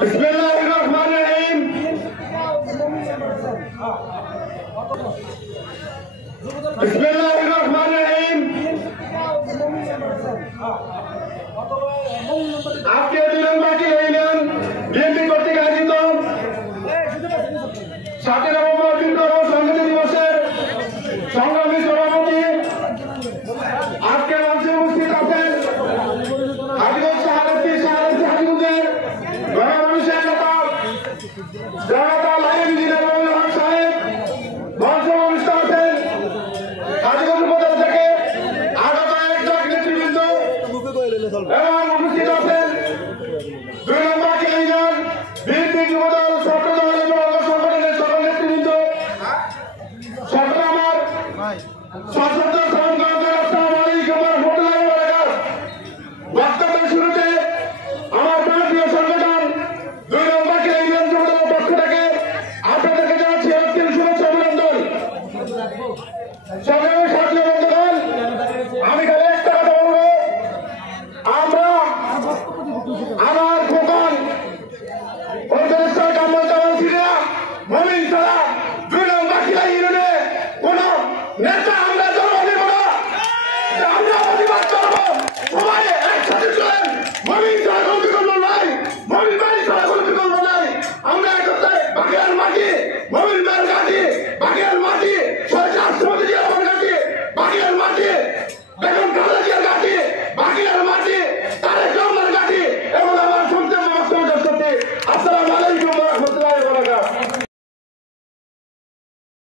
বিসমিল্লাহির রহমানির রহিম। আজকে 2 নম্বর ইউনিয়ন বিএনপি কর্তৃক আয়োজিত 7 নভেম্বর বিপ্লব সংহতি দিবসের সংগ্রামী সভাপতি আজকে মঞ্চে উপস্থিত আছেন হাজীগঞ্জ হাজীগঞ্জের গণমানুষের নেতা জনতা লাইন ইঞ্জিনিয়ার মমিনুল হক সাহেব। মঞ্চে অনুষ্ঠান আছেন হাজীগঞ্জ উপজেলা থেকে আগত একজন নেতৃবৃন্দ এবং উপস্থিত আছেন 2